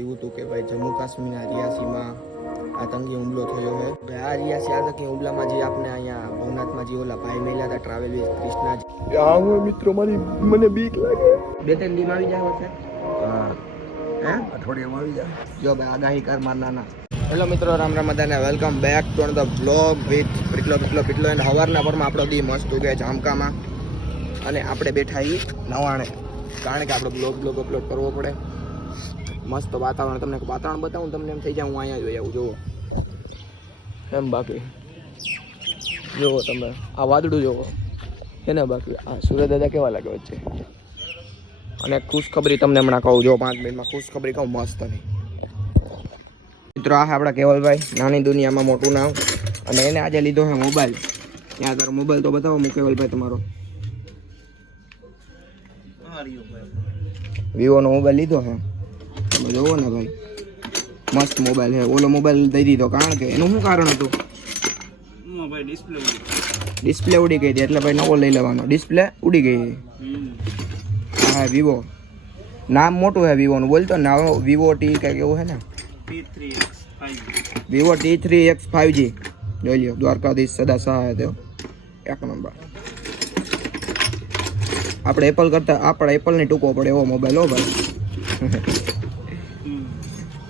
એવું હતું કે ભાઈ જમ્મુ કાશ્મીરના રિયાસીમાં આતંકી હુમલો થયો છે. ભાઈ આ રિયાસી આતંકી હુમલામાં જે આપણે અહીંયા ભવનાથમાં જે ઓલા ભાઈ મેલ્યા હતા ટ્રાવેલ વિથ કૃષ્ણા આ હું મિત્રો મારી મને બીક લાગે. બે ત્રણ દીમ આવી જાય હે. અઠવાડિયામાં આવી જાય. જો ભાઈ આગાહી કર માર નાના. હેલો મિત્રો રામ રામ બધાને. Welcome back to the blog with પીટલો પીટલો પીટલો અને હવારના પરમાં આપણો દી મસ્ત ઉગે જામકામાં અને આપણે બેઠા નવાણે. કારણ કે આપણો બ્લોગ બ્લોગ અપલોડ કરવો પડે. મસ્ત વાતાવરણ તમને વાતાવરણ બતાવું તમને એમ થઈ જાય હું અહીંયા જોઈ આવું જુઓ. એમ બાકી. જુઓ તમે આ વાદળું જુઓ. એને ને બાકી આ સૂર્ય દાદા કેવા લાગે વચ્ચે? અને ખુશખબરી તમને હમણાં કહું જો પાંચ મિનિટમાં ખુશખબરી કહું મસ્ત નહીં મિત્રો આ છે આપણા કેવલભાઈ નાની દુનિયામાં મોટું નામ. અને એને આજે લીધો છે મોબાઈલ. ત્યાં તારો મોબાઈલ તો બતાવો હું કેવલભાઈ તમારો. વિવોનો મોબાઈલ લીધો છે. તમે જોવો ને ભાઈ. મસ્ત મોબાઈલ છે. ઓલો મોબાઈલ દઈ દીધો. કારણ કે એનું શું કારણ હતું? ડિસ્પ્લે ઉડી ગઈ. હતી. એટલે ભાઈ નવો લઈ લેવાનો. ડિસ્પ્લે ઉડી ગઈ હા વિવો નામ મોટું છે વિવોનું બોલતો ને વિવો ટી કંઈક એવું છે ને? Vivo T three X five G જોઈ લ્યો દ્વારકાધીશ સદા સહાય તેઓ. એક નંબર. આપણે એપલ કરતા આપણે એપલની ટૂંકો પડે એવો મોબાઈલ હો ભાઈ.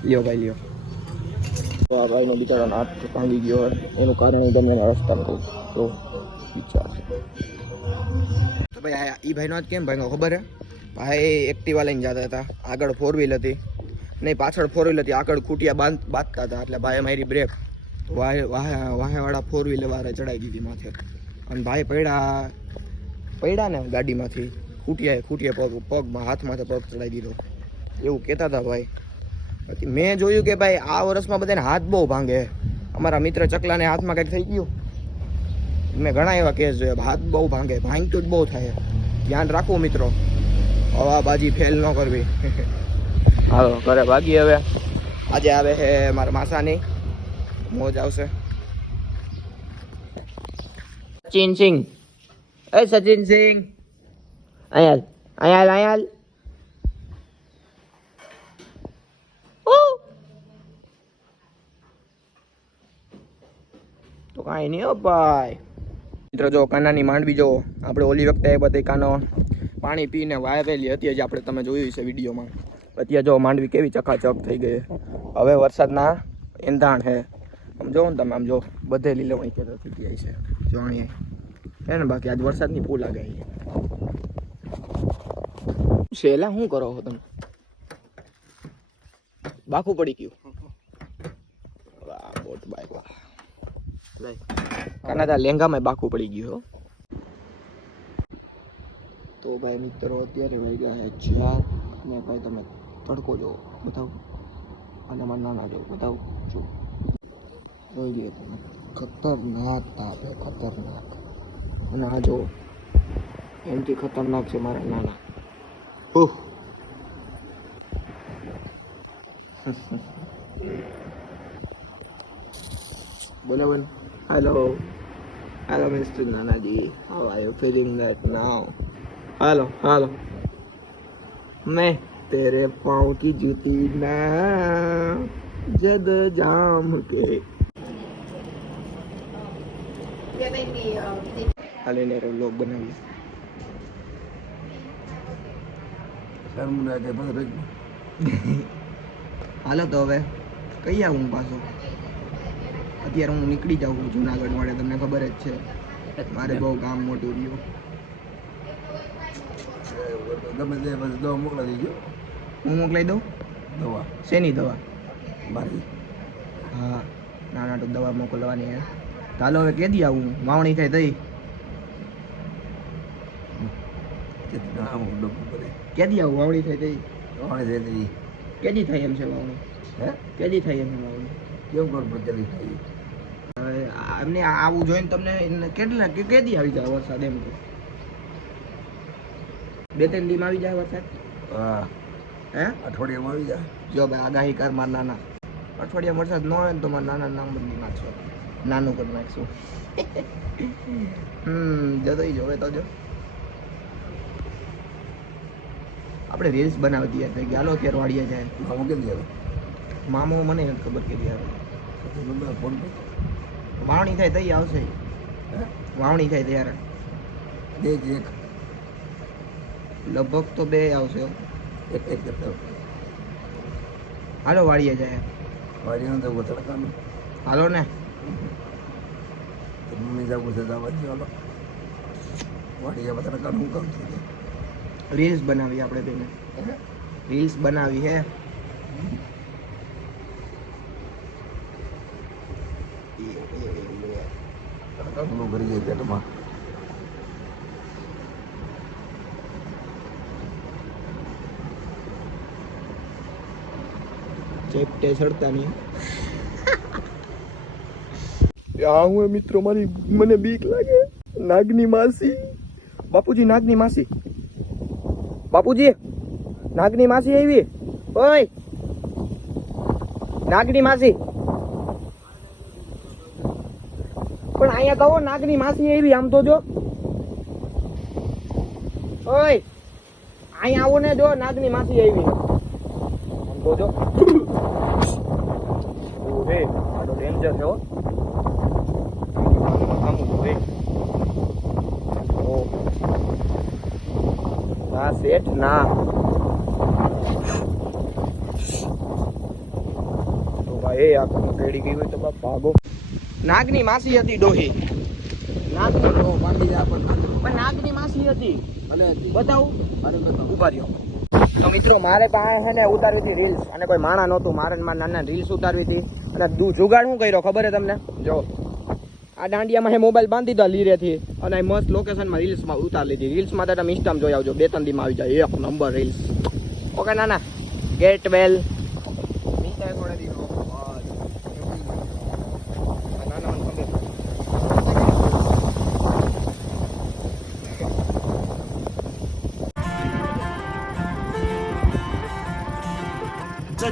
લ્યો ભાઈ, લ્યો. તો આ ભાઈનો બિચારાનો હાથ ભાંગી ગયો હોય, એનું કારણ હું તમને એના રસ્તામાં કહું. તો વિચાર. તો ભાઈ, આ એ ભાઈનો આજ કેમ ભાઈનો ખબર હે? ભાઈ એક્ટિવા લઈને જતા હતા. આગળ ફોર વ્હીલ હતી. નહીં, પાછળ ફોર વ્હીલ હતી. આગળ ખૂટિયા બાંધ બાંધતા હતા. એટલે ભાઈ મારી બ્રેક વાહે વાહેવાળા ફોર વ્હીલર વાળા ચડાવી દીધી માથે. અને ભાઈ પડ્યા પડ્યા ને ગાડીમાંથી. ખૂટિયા ખૂટિયા પગ પગમાં હાથમાંથી પગ ચડાવી દીધો. એવું કહેતા હતા ભાઈ. પછી મેં જોયું કે ભાઈ આ વર્ષમાં બધાને હાથ બહુ ભાંગે. અમારા મિત્ર ચકલાને હાથમાં કંઈક થઈ ગયું. મેં ઘણા એવા કેસ જોયા હાથ બહુ ભાંગે ભાંગતું જ બહુ થાય. ધ્યાન રાખવું મિત્રો. હવાબાજી ફેલ ન કરવી. હાલો ઘરે ભાગી હવે. આજે આવે છે મારા માસાની. મોજ આવશે. સચિન સિંહ. એ સચિન સિંહ. અહીંયા અહીંયા અહીંયા તો કાંઈ નહીં હો ભાઈ. મિત્રો જો કાનાની માંડવી જો આપણે ઓલી વખતે એ બધી કાનો પાણી પીને વાવેલી હતી જે આપણે તમે જોયું છે વિડીયોમાં. અત્યારે જો માંડવી કેવી ચકાચક થઈ ગઈ હવે વરસાદના એંધાણ છે. આમ જોવો ને તમે, આમ જો બધે લીલવણી ખેતર થઈ ગઈ છે. જોણીએ એ ને બાકી, આજ વરસાદની ફૂલ લાગે શેલા શું કરો છો તમે? બાખું પડી ગયું વાહ બોટ બાય વાહ કાના લેંગામાં બાકું પડી ગયું તો ભાઈ મિત્રો, અત્યારે વાગ્યા છે ચાર. ને ભાઈ તમે તડકો જો બતાવો. અને મારા નાના જો બતાવો. જો. જોઈ લ્યો તમે. ખતરનાક તાપે ખતરનાક. અને આ જો એમથી ખતરનાક છે મારા નાના. ઓહ બરાબર hello hello mister Nanaji how are you feeling that now hello hello મેં તેરે पाँव की जूती ना जद जाम के। હાલે લેરો લોક બનાવી શરમ લાગે હાલો તો હવે કઈ આવું પાછો અત્યારે હું નીકળી જાઉં છું જુનાગઢ વાળે તમને ખબર જ છે. મારે બહુ કામ મોટું રહ્યું. ગમે તે પછી દવા મોકલા દેજો. હું મોકલાઈ દઉં? દવા. શેની દવા? મારી. હા નાના તો દવા મોકલવાની હે. ચાલો હવે કેદી આવું? માવણી થાય તઈ. કેદી આવું વાવણી થાય તઈ? વાવણી દે તઈ. કેદી થાય એમ છે વાવણી? હે? કેદી થાય એમ છે વાવણી? કેમ થઈ હવે આ- એમને આવું જોઈને તમને કેટલા કે કેદી આવી જાય વરસાદ એમ તો? બે ત્રણ દીમાં આવી જાય વરસાદ? હા. હે? અઠવાડિયામાં આવી જાય. જો ભાઈ આગાહી કર માર નાના. અઠવાડિયા વરસાદ ન આવે ને તો મારા નાના નામ બદલી નાખશો નાનું કરી નાખશું. હમ જતો જોવે તો જો. આપણે રીલ્સ બનાવી દઈએ તો ચાલો અત્યારે વાડીએ જાય. મામો કેમ આવે મામો મને ખબર કે આવે ફોન વાવણી થાય તઈ આવશે? વાવણી થાય ત્યારે. બે જ એક. લગભગ તો બે આવશે એક એક હાલો વાળીએ જાય. વાડીનો તો તડકાનું હાલો ને. મમ્મી જાવ ગોતડ જવા દો હાલો. વાળીએ જવા હું કામ થઈ રીલ્સ બનાવી આપણે બેને. રીલ્સ બનાવી હે. તડકાનું કરી જાય પેટમાં ચેપટે ચડતા નહીં. આ હું મિત્રો મારી મને બીક લાગે. નાગની માસી. બાપુજી નાગની માસી. બાપુજી નાગની માસી આવી. ઓય. નાગની માસી પણ અહીંયા કહો નાગની માસી આવી, આમ તો જો. ઓય, અહીંયા આવો ને જો, નાગની માસી આવી. આમ તો જો. ઓહે, આડો ડેન્જર છે હો. આમ ઓહે. ના શેઠ ના. ભાઈ આ તમે પેડી ગઈ હોય તો ભાગો. નાગની માસી હતી ડોહી. નાગની માંડી જાય પણ નાગની માસી હતી. અને બતાવું. અને બતાવો. ઊભા રહ્યો. તો મિત્રો મારે પાસે છે ને ઉતારવી હતી રીલ્સ અને કોઈ માણા નહોતું. મારે મારા નાના રીલ્સ ઉતારવી હતી. અને દુ જુગાડ શું કર્યો ખબર છે તમને? જો. આ દાંડિયામાં હે મોબાઈલ બાંધી દીધા લીરેથી. અને મસ્ત લોકેશનમાં રીલ્સમાં ઉતાર લીધી. રીલ્સમાં તો તમે ઇન્સ્ટામાં જોઈ આવજો. બે ત્રણ દીમાં આવી જાય. એક નંબર રીલ્સ ઓકે નાના. ગેટ વેલ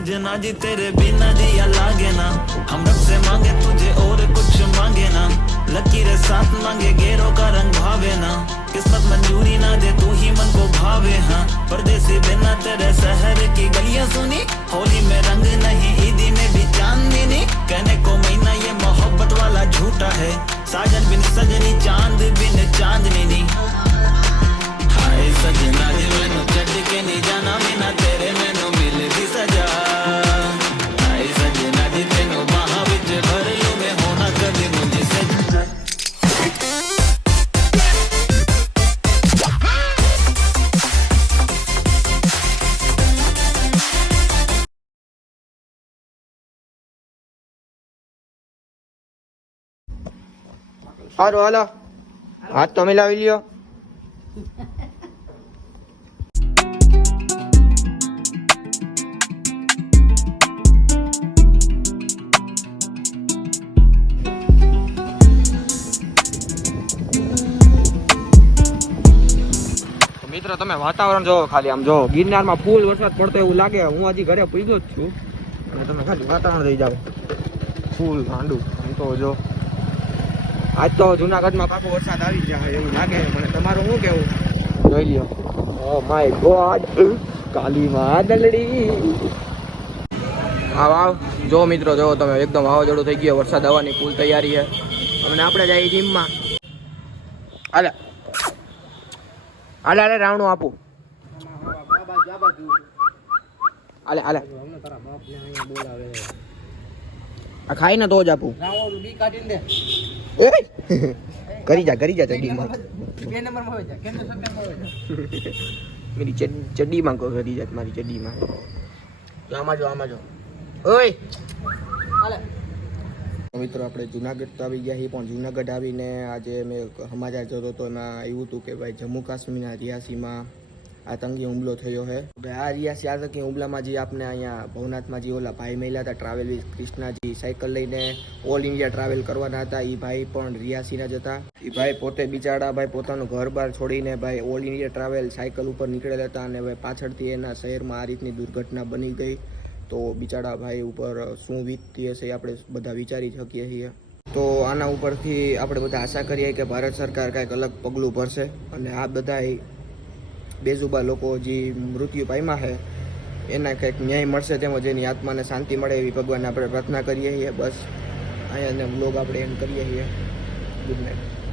सजना जी, तेरे बिना जिया लागे ना। हम रब से मांगे तुझे और कुछ मांगे ना। लकीर साथ मांगे, गेरों का रंग भावे ना। किस्मत मंजूरी ना दे, तू ही मन को भावे हाँ। परदेसी बिना तेरे शहर की गलियाँ सुनी। होली में रंग नहीं, ईदी में भी चांदनी नहीं कहने को महीना ये मोहब्बत वाला झूठा है। साजन बिन सजनी, चाँद बिन चांदनी नहीं हाय सजना जी, मैनू छड्ड के नहीं जाना बिना तेरे मैनू સારું હાલો. હાથ તો મિલાવી લ્યો. મિત્રો, તમે વાતાવરણ જોવો ખાલી. આમ જોવો ગિરનારમાં ફૂલ વરસાદ પડતો એવું લાગે. હું હજી ઘરે પૂગ્યો જ છું. અને તમે ખાલી વાતાવરણ થઈ જાઓ. ફૂલ ગાંડું. આમ તો જો આજ તો જુનાગઢમાં પાકો વરસાદ આવી જાય એવું લાગે છે મને તમારું શું કેવું જોઈ લ્યો. ઓ માય ગોડ કાલી વાદળડી આવ આવ. જો મિત્રો જો તમે એકદમ વાવાઝોડું થઈ ગયો વરસાદ આવવાની ફૂલ તૈયારી છે. અને આપણે જઈએ જીમમાં. હાલે. હાલે હાલે રાવણું આપું. હાલે હાલે. આ ખાઈને તો જ આપું. એ કરી જા કરી જા ચડ્ડીમાં. મારી ચડ- ચડ્ડીમાં કો કરી જા મારી ચડ્ડીમાં. જો આમાં જો આમાં જો. ઓય! મિત્રો આપણે જુનાગઢ તો આવી ગયા છીએ પણ જુનાગઢ આવીને આજે મેં સમાચાર જોતો હતો એમાં એવું હતું કે ભાઈ જમ્મુ કાશ્મીરના રિયાસીમાં આતંકી હુમલો થયો છે આ રિયાસી આતંકી હુમલામાં જે આપણે અહીંયા ભવનાથમાં જે ઓલા ભાઈ મહિલા હતા ટ્રાવેલ વિથ કૃષ્ણાજી, સાયકલ લઈને ઓલ ઇન્ડિયા ટ્રાવેલ કરવાના હતા એ ભાઈ પણ રિયાસીના જ હતા. એ ભાઈ પોતે બિચારા ભાઈ પોતાનું ઘર બાર છોડીને ભાઈ ઓલ ઇન્ડિયા ટ્રાવેલ સાયકલ ઉપર નીકળેલા હતા અને ભાઈ પાછળથી એના શહેરમાં આ રીતની દુર્ઘટના બની ગઈ. તો બિચારા ભાઈ ઉપર શું વીતતી હશે આપણે બધા વિચારી શકીએ છીએ. તો આના ઉપરથી આપણે બધા આશા કરીએ કે ભારત સરકાર કાંઈક અલગ પગલું ભરશે અને આ બધા બેઝુબા લોકો જે મૃત્યુ પામ્યા છે, એના કંઈક ન્યાય મળશે તેમજ એની આત્માને શાંતિ મળે એવી ભગવાનને આપણે પ્રાર્થના કરીએ છીએ. બસ અહીંયા બ્લોગ આપણે એમ કરીએ છીએ. Good night